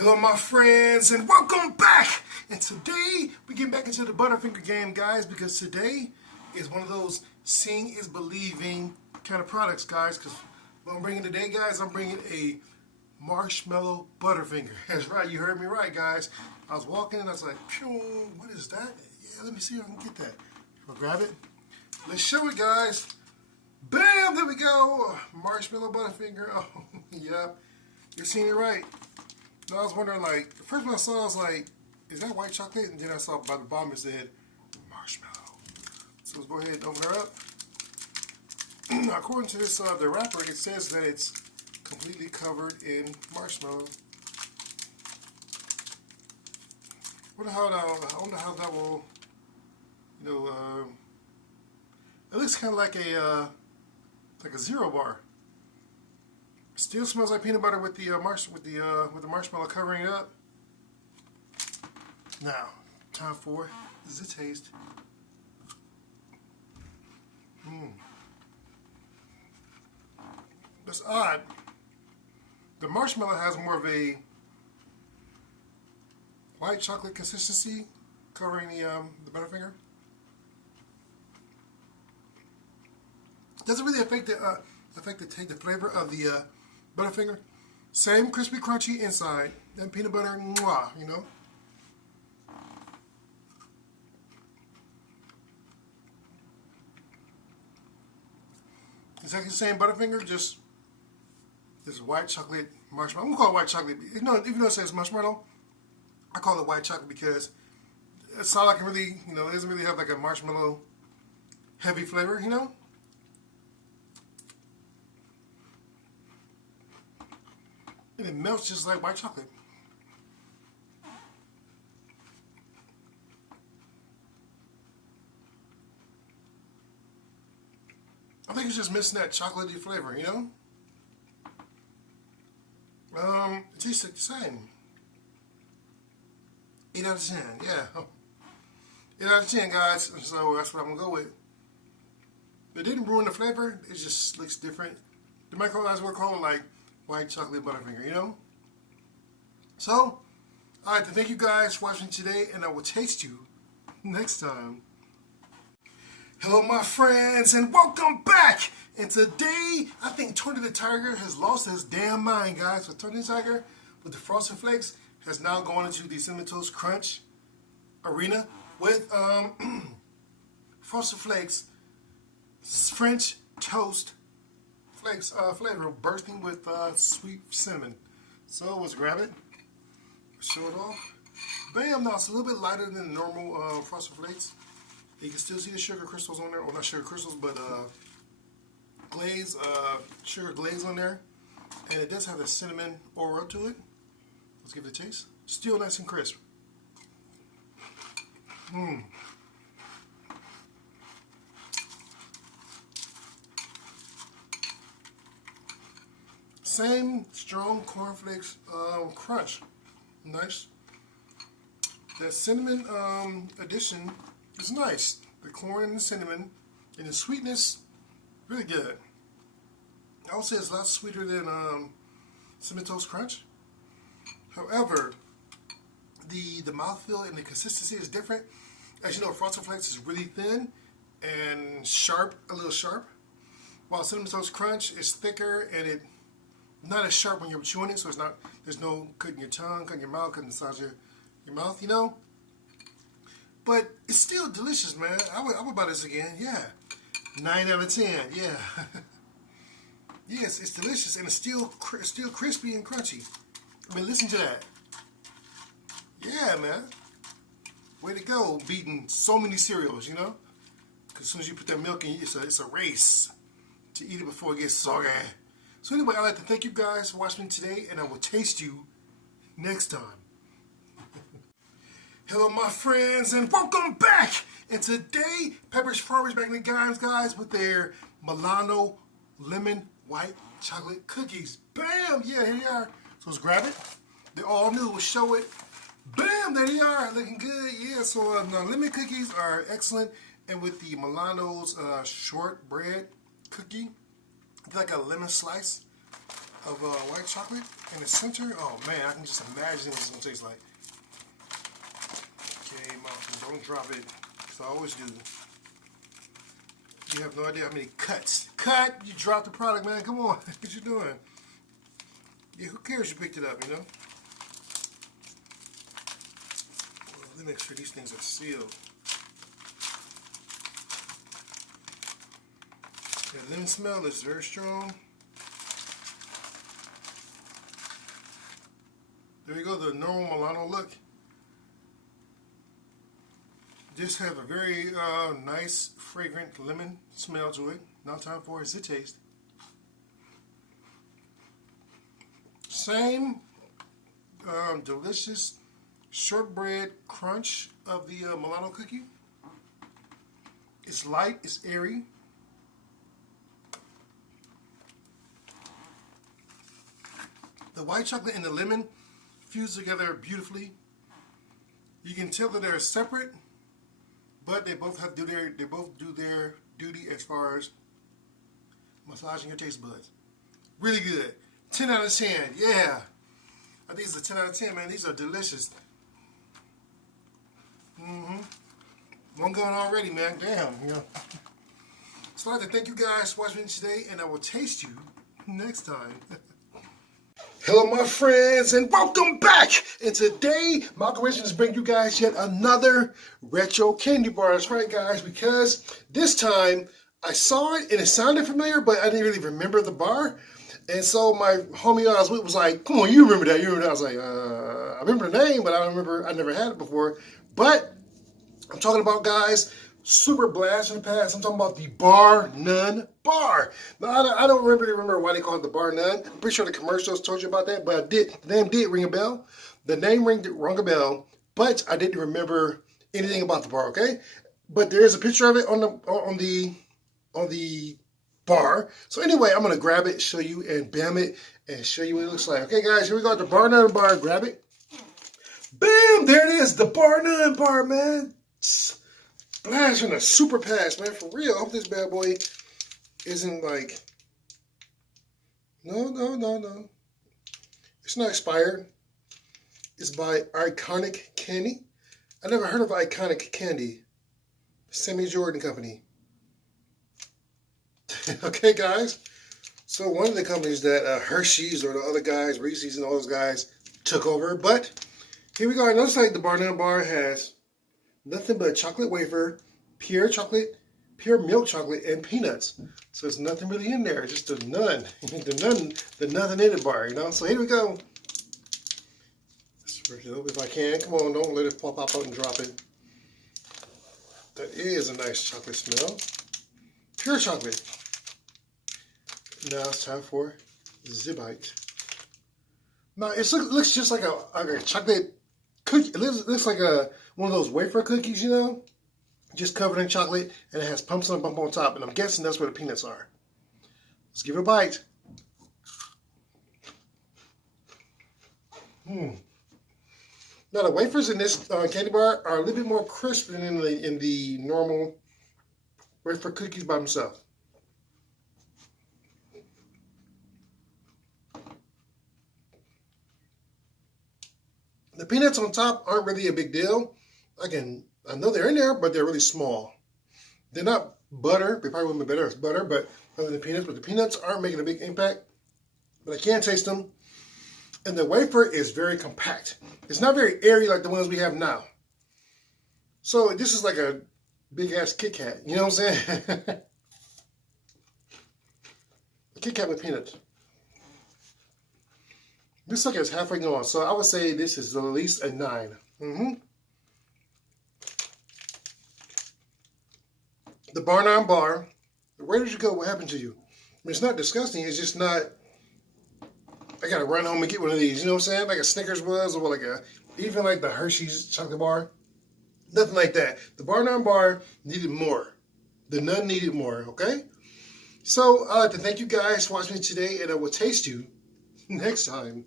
Hello my friends and welcome back! And today we get back into the Butterfinger game, guys, because today is one of those seeing is believing kind of products, guys. Because what I'm bringing today, guys, I'm bringing a marshmallow Butterfinger. That's right, you heard me right, guys. I was walking and I was like, phew, what is that? Yeah, let me see if I can get that. I'll grab it. Let's show it, guys. Bam! There we go. Marshmallow Butterfinger. Oh, yep. You're seeing it right. I was wondering, like, the first one I saw, I was like, is that white chocolate? And then I saw by the bottom it said marshmallow. So let's go ahead and open her up. According to this, the wrapper, it says that it's completely covered in marshmallow. I wonder how that will, it looks kind of like a Zero bar. Still smells like peanut butter with the marshmallow covering it up. Now, time for the taste. That's odd. The marshmallow has more of a white chocolate consistency covering the Butterfinger. Doesn't really affect the flavor of the Butterfinger. Same crispy crunchy inside and peanut butter, mwah, you know. Exactly the same Butterfinger, just this white chocolate marshmallow. I'm gonna call it white chocolate. Even though it says marshmallow, I call it white chocolate because it's all I can really, it doesn't really have like a marshmallow heavy flavor, you know. And it melts just like white chocolate. I think it's just missing that chocolatey flavor, you know? It tastes like the same. 8 out of 10, yeah. 8 out of 10, guys. So that's what I'm gonna go with. It didn't ruin the flavor. It just looks different. The microbials will call it like white chocolate Butterfinger, you know? So, I'd like to thank you guys for watching today, and I will taste you next time. Hello my friends, and welcome back! And today, I think Tony the Tiger has lost his damn mind, guys. So Tony the Tiger, with the Frosted Flakes, has now gone into the Cinnamon Toast Crunch arena with Frosted Flakes French Toast Flakes flavor bursting with sweet cinnamon. So let's grab it, show it off. Bam! Now it's a little bit lighter than normal Frosted Flakes. You can still see the sugar crystals on there, or not sugar crystals, but glaze, sugar glaze on there, and it does have the cinnamon aura to it. Let's give it a taste. Still nice and crisp. Same strong cornflakes crunch. Nice. That cinnamon addition is nice. The corn and the cinnamon and the sweetness, really good. I would say it's a lot sweeter than Cinnamon Toast Crunch. However, the mouthfeel and the consistency is different. As you know, Frosted Flakes is really thin and sharp, a little sharp, while Cinnamon Toast Crunch is thicker and it not as sharp when you're chewing it, so there's no cutting your tongue, cutting your mouth, cutting the sides of your mouth, you know. But it's still delicious, man. I would buy this again, yeah. 9 out of 10, yeah. Yes, it's delicious and it's still crispy and crunchy. I mean, listen to that. Yeah, man. Way to go, beating so many cereals, you know. Because as soon as you put that milk in, it's a race to eat it before it gets soggy. So anyway, I'd like to thank you guys for watching today, and I will taste you next time. Hello my friends, and welcome back! And today, Pepperidge Farm back in the games, guys, with their Milano Lemon White Chocolate Cookies. Bam! Yeah, here they are. So let's grab it. They're all new. We'll show it. Bam! There they are. Looking good. Yeah, so lemon cookies are excellent. And with the Milano's shortbread cookie, it's like a lemon slice. of white chocolate in the center. Oh man, I can just imagine what it's gonna taste like. Okay, Malcolm, don't drop it, because I always do. You have no idea how many cuts. Cut! You dropped the product, man. Come on. What you doing? Yeah, who cares you picked it up, you know? Well, let me make sure these things are sealed. The lemon smell is very strong. There you go, the normal Milano look. This have a very nice, fragrant lemon smell to it. Now time for is the taste. Same delicious shortbread crunch of the Milano cookie. It's light, it's airy. The white chocolate and the lemon fuse together beautifully. You can tell that they're separate, but they both do their duty as far as massaging your taste buds. Really good. 10 out of 10. Yeah. I think it's a 10 out of 10, man. These are delicious. One going already, man. Damn. You know. So I'd like to thank you guys for watching today, and I will taste you next time. Hello, my friends, and welcome back. And today, Malcolmrichmond is bringing you guys yet another retro candy bar. That's right, guys, because this time I saw it and it sounded familiar, but I didn't really remember the bar. And so my homie I was with was like, "Come on, you remember that? You remember that?" I was like, "I remember the name, but I don't remember. I never had it before." But I'm talking about, guys, super blast in the past. I'm talking about the Bar None bar. Now, I don't really remember why they call it the Bar None. I'm pretty sure the commercials told you about that, but the name did ring a bell. The name rang a bell, but I didn't remember anything about the bar. Okay, but there is a picture of it on the bar. So anyway, I'm gonna grab it, show you, and bam it, and show you what it looks like. Okay, guys, here we go. The Bar None bar. Grab it. Bam! There it is. The Bar None bar, man. Blazing a super pass, man, for real. I hope this bad boy isn't like, no. It's not expired. It's by Iconic Candy. I never heard of Iconic Candy. Sammy Jordan Company. Okay, guys. So one of the companies that Hershey's or the other guys, Reese's and all those guys took over. But here we go. It looks like the Bar None bar has nothing but chocolate wafer, pure milk chocolate, and peanuts. So there's nothing really in there. Just the none. the nothing in it bar, you know? So here we go. Let's rip it up if I can. Come on, don't let it pop out and drop it. That is a nice chocolate smell. Pure chocolate. Now it's time for the bite. Now it looks just like a chocolate cookie. It looks like one of those wafer cookies, you know, just covered in chocolate, and it has pumps on bump on top. And I'm guessing that's where the peanuts are. Let's give it a bite. Now the wafers in this candy bar are a little bit more crisp than in the normal wafer cookies by themselves. The peanuts on top aren't really a big deal. I know they're in there, but they're really small. They're not butter. They probably wouldn't be better as butter, but other than peanuts. But the peanuts aren't making a big impact. But I can taste them. And the wafer is very compact. It's not very airy like the ones we have now. So this is like a big ass Kit Kat. You know what I'm saying? A Kit Kat with peanuts. This sucker is halfway gone, so I would say this is at least a 9. The Bar None bar. Where did you go? What happened to you? I mean, it's not disgusting. It's just not. I gotta run home and get one of these. You know what I'm saying? Like a Snickers was, or like even like the Hershey's chocolate bar. Nothing like that. The Bar None bar needed more. The None needed more. Okay. So I'd like to thank you guys for watching me today, and I will taste you next time.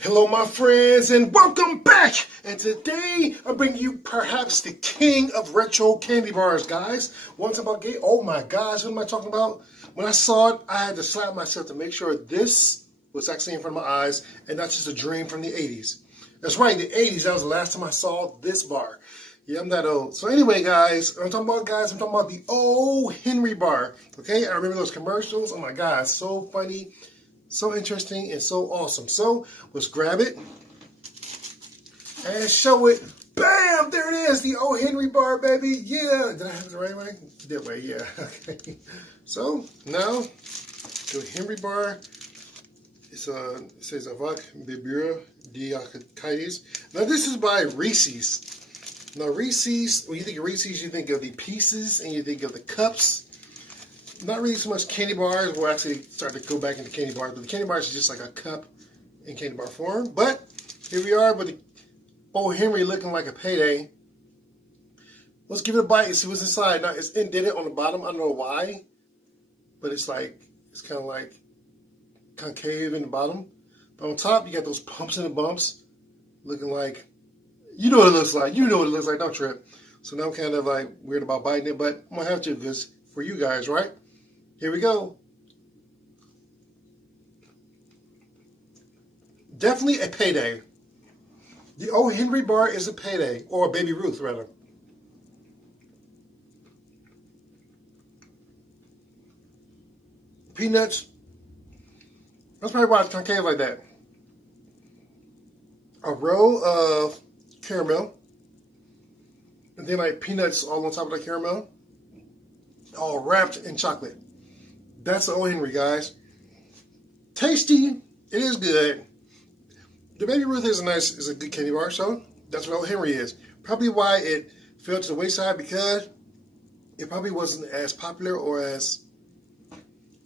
Hello, my friends, and welcome back. And today I bring you perhaps the king of retro candy bars, guys. Once about oh my gosh, what am I talking about? when I saw it, I had to slap myself to make sure this was actually in front of my eyes and not just a dream from the 80s. That's right, the 80s, that was the last time I saw this bar. Yeah, I'm that old. So anyway, guys, I'm talking about the O. Henry bar. Okay, I remember those commercials. Oh my God, so funny, so interesting, and so awesome. So let's grab it and show it. Bam! There it is, the O. Henry bar, baby. Yeah, did I have it the right way? That way, yeah. Okay. So now the Henry bar. It says Avec Bibura Diakitis. Now this is by Reese's. Now Reese's, when you think of Reese's, you think of the pieces and you think of the cups. Not really so much candy bars. We'll actually start to go back into candy bars, but the candy bars is just like a cup in candy bar form. But here we are with the O. Henry looking like a payday. Let's give it a bite and see what's inside. Now it's indented on the bottom. I don't know why, but it's kind of like concave in the bottom. But on top, you got those pumps and the bumps looking like, you know what it looks like. You know what it looks like. Don't trip. So now I'm kind of like weird about biting it, but I'm going to have to do this for you guys, right? Here we go. Definitely a payday. The O. Henry bar is a payday, or a Baby Ruth, rather. Peanuts. That's probably why it's concave like that. A row of caramel. And then like peanuts all on top of the caramel. All wrapped in chocolate. That's the O. Henry, guys. Tasty. It is good. The Baby Ruth is a good candy bar, so that's what O. Henry is. Probably why it fell to the wayside, because it probably wasn't as popular or as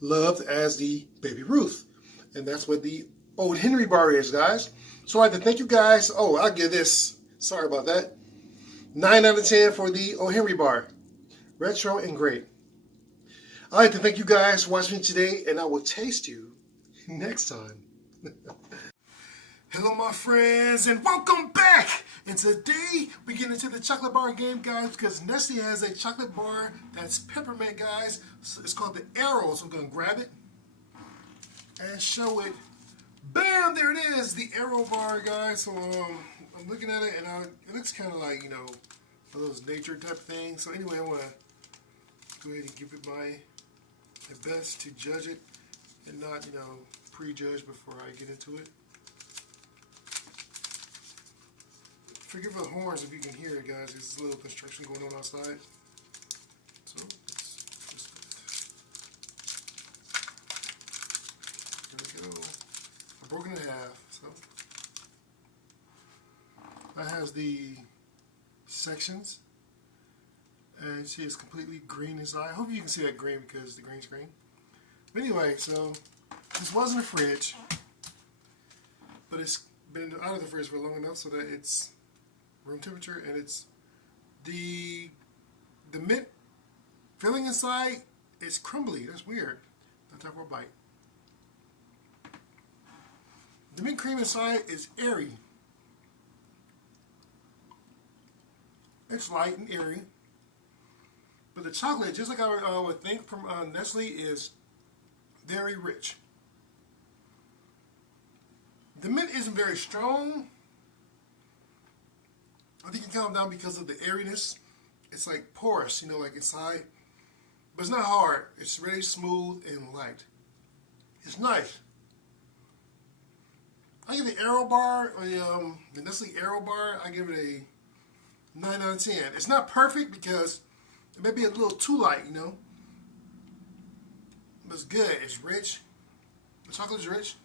loved as the Baby Ruth. And that's what the O. Henry bar is, guys. So I'd like to thank you guys. Oh, I'll give this, sorry about that, 9 out of 10 for the O. Henry bar. Retro and great. I'd like to thank you guys for watching today, and I will taste you next time. Hello, my friends, and welcome back. And today we get into the chocolate bar game, guys, because Nestle has a chocolate bar that's peppermint, guys. So it's called the Arrow. So I'm going to grab it and show it. Bam! There it is, the Arrow bar, guys. So I'm looking at it, and it looks kind of like, you know, one of those nature type things. So anyway, I want to go ahead and give it my best to judge it and not, you know, prejudge before I get into it. Forgive the horns if you can hear it, guys. There's a little construction going on outside. So, let's just there we go. I broke it in half. So, that has the sections. And see, it's completely green inside. I hope you can see that green because the green's green. But anyway, so this was in the fridge, but it's been out of the fridge for long enough so that it's room temperature, and it's the mint filling inside is crumbly. That's weird. Not time for a bite. The mint cream inside is airy. It's light and airy. But the chocolate, just like I would think from Nestle, is very rich. The mint isn't very strong. I think you calm down because of the airiness. It's like porous, you know, like inside. But it's not hard. It's really smooth and light. It's nice. I give the Arrow bar, the Nestle Arrow bar, I give it a 9 out of 10. It's not perfect because it may be a little too light, you know. But it's good. It's rich. The chocolate's rich.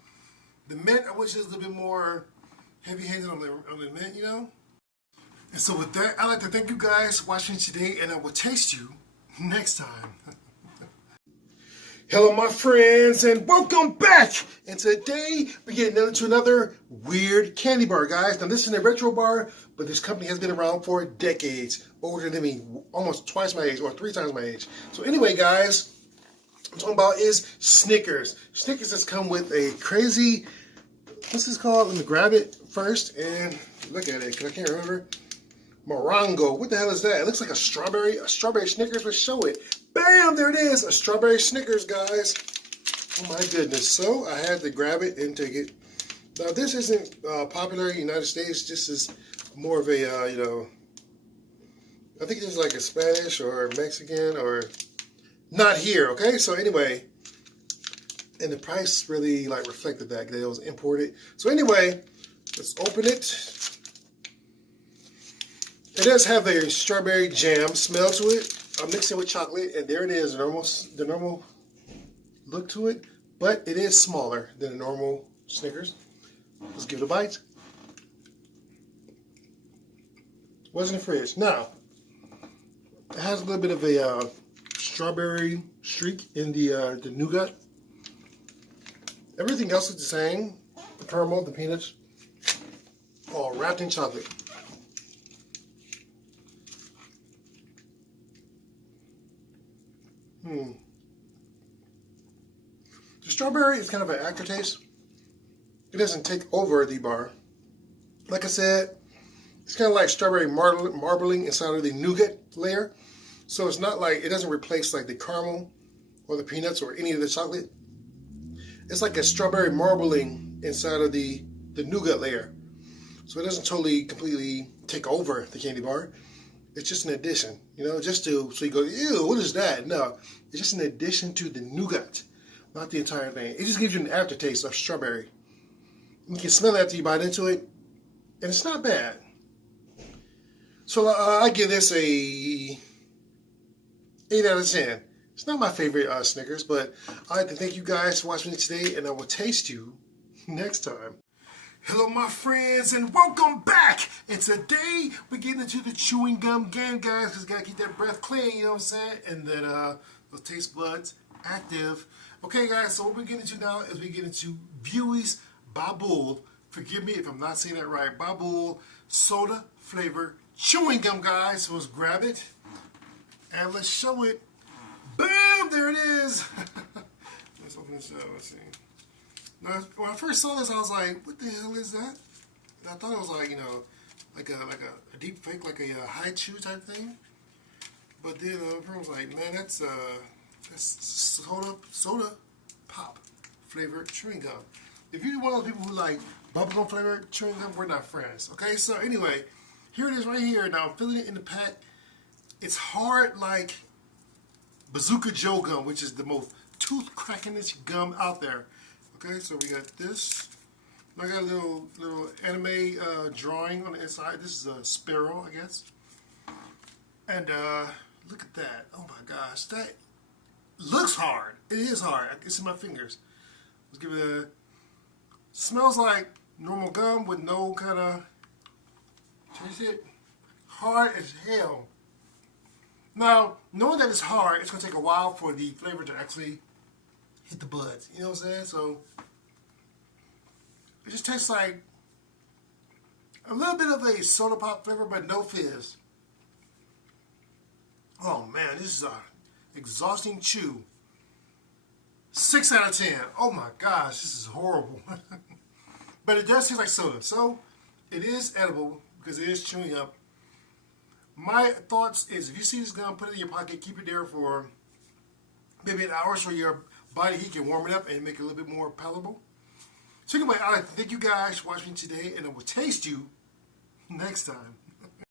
The mint, I wish it was a little bit more heavy-handed on the mint, you know. And so with that, I'd like to thank you guys for watching today, and I will taste you next time. Hello, my friends, and welcome back. And today, we get into another weird candy bar, guys. Now, this is a retro bar, but this company has been around for decades. Older than me, almost twice my age, or 3 times my age. So anyway, guys, what I'm talking about is Snickers. Snickers has come with a crazy, what's this called? Let me grab it first and look at it, because I can't remember. Morongo. What the hell is that? It looks like a strawberry Snickers. Let's show it. Bam! There it is, a strawberry Snickers, guys. Oh my goodness. So I had to grab it and take it. Now this isn't popular in the United States. This is more of a, you know, I think it's like a Spanish or Mexican or not here, okay? So anyway, and the price really like reflected that it was imported. So anyway, let's open it. It does have a strawberry jam smell to it. I'm mixing with chocolate, and there it is, the normal look to it, but it is smaller than a normal Snickers. Let's give it a bite. What's in the fridge? Now, it has a little bit of a strawberry streak in the nougat. Everything else is the same. The caramel, the peanuts, all wrapped in chocolate. The strawberry is kind of an aftertaste. It doesn't take over the bar. Like I said, it's kind of like strawberry marbling inside of the nougat layer. So it's not like, it doesn't replace like the caramel or the peanuts or any of the chocolate. It's like a strawberry marbling inside of the nougat layer. So it doesn't totally, completely take over the candy bar. It's just an addition, you know, just to, so you go, ew, what is that? No, it's just an addition to the nougat, not the entire thing. It just gives you an aftertaste of strawberry. You can smell it after you bite into it, and it's not bad. So I give this a 8 out of 10. It's not my favorite Snickers, but I'd like to thank you guys for watching me today, and I will taste you next time. Hello my friends, and welcome back. And today we're getting into the chewing gum game, guys, because you gotta keep that breath clean, you know what I'm saying? And then those taste buds active. Okay guys, so what we're getting into now is we get into Buies Babul. Forgive me if I'm not saying that right. Babul soda flavor chewing gum, guys. So let's grab it and let's show it. Bam! There it is. Let's open this up. Let's see. Now, when I first saw this, I was like, "What the hell is that?" And I thought it was like, you know, like a deep fake, like a high chew type thing. But then the person was like, "Man, that's soda pop flavored chewing gum." If you're one of those people who like bubblegum flavored chewing gum, we're not friends. Okay, so anyway, here it is right here. Now I'm filling it in the pack. It's hard like Bazooka Joe gum, which is the most tooth crackingest gum out there. Okay, so we got this. I got a little anime drawing on the inside. This is a sparrow, I guess. And look at that. Oh my gosh, that looks hard. It is hard. I can see my fingers. Let's give it a. Smells like normal gum with no kind of. Taste it. Hard as hell. Now, knowing that it's hard, it's gonna take a while for the flavor to actually hit the buds. You know what I'm saying? So it just tastes like a little bit of a soda pop flavor, but no fizz. Oh man, this is a exhausting chew. 6 out of 10. Oh my gosh, this is horrible. But it does taste like soda, so it is edible because it is chewing up. My thoughts is, if you see this gum, put it in your pocket, keep it there for maybe an hour so your body heat can warm it up and make it a little bit more palatable. So anyway, I'd like to thank you guys for watching today, and I will taste you next time.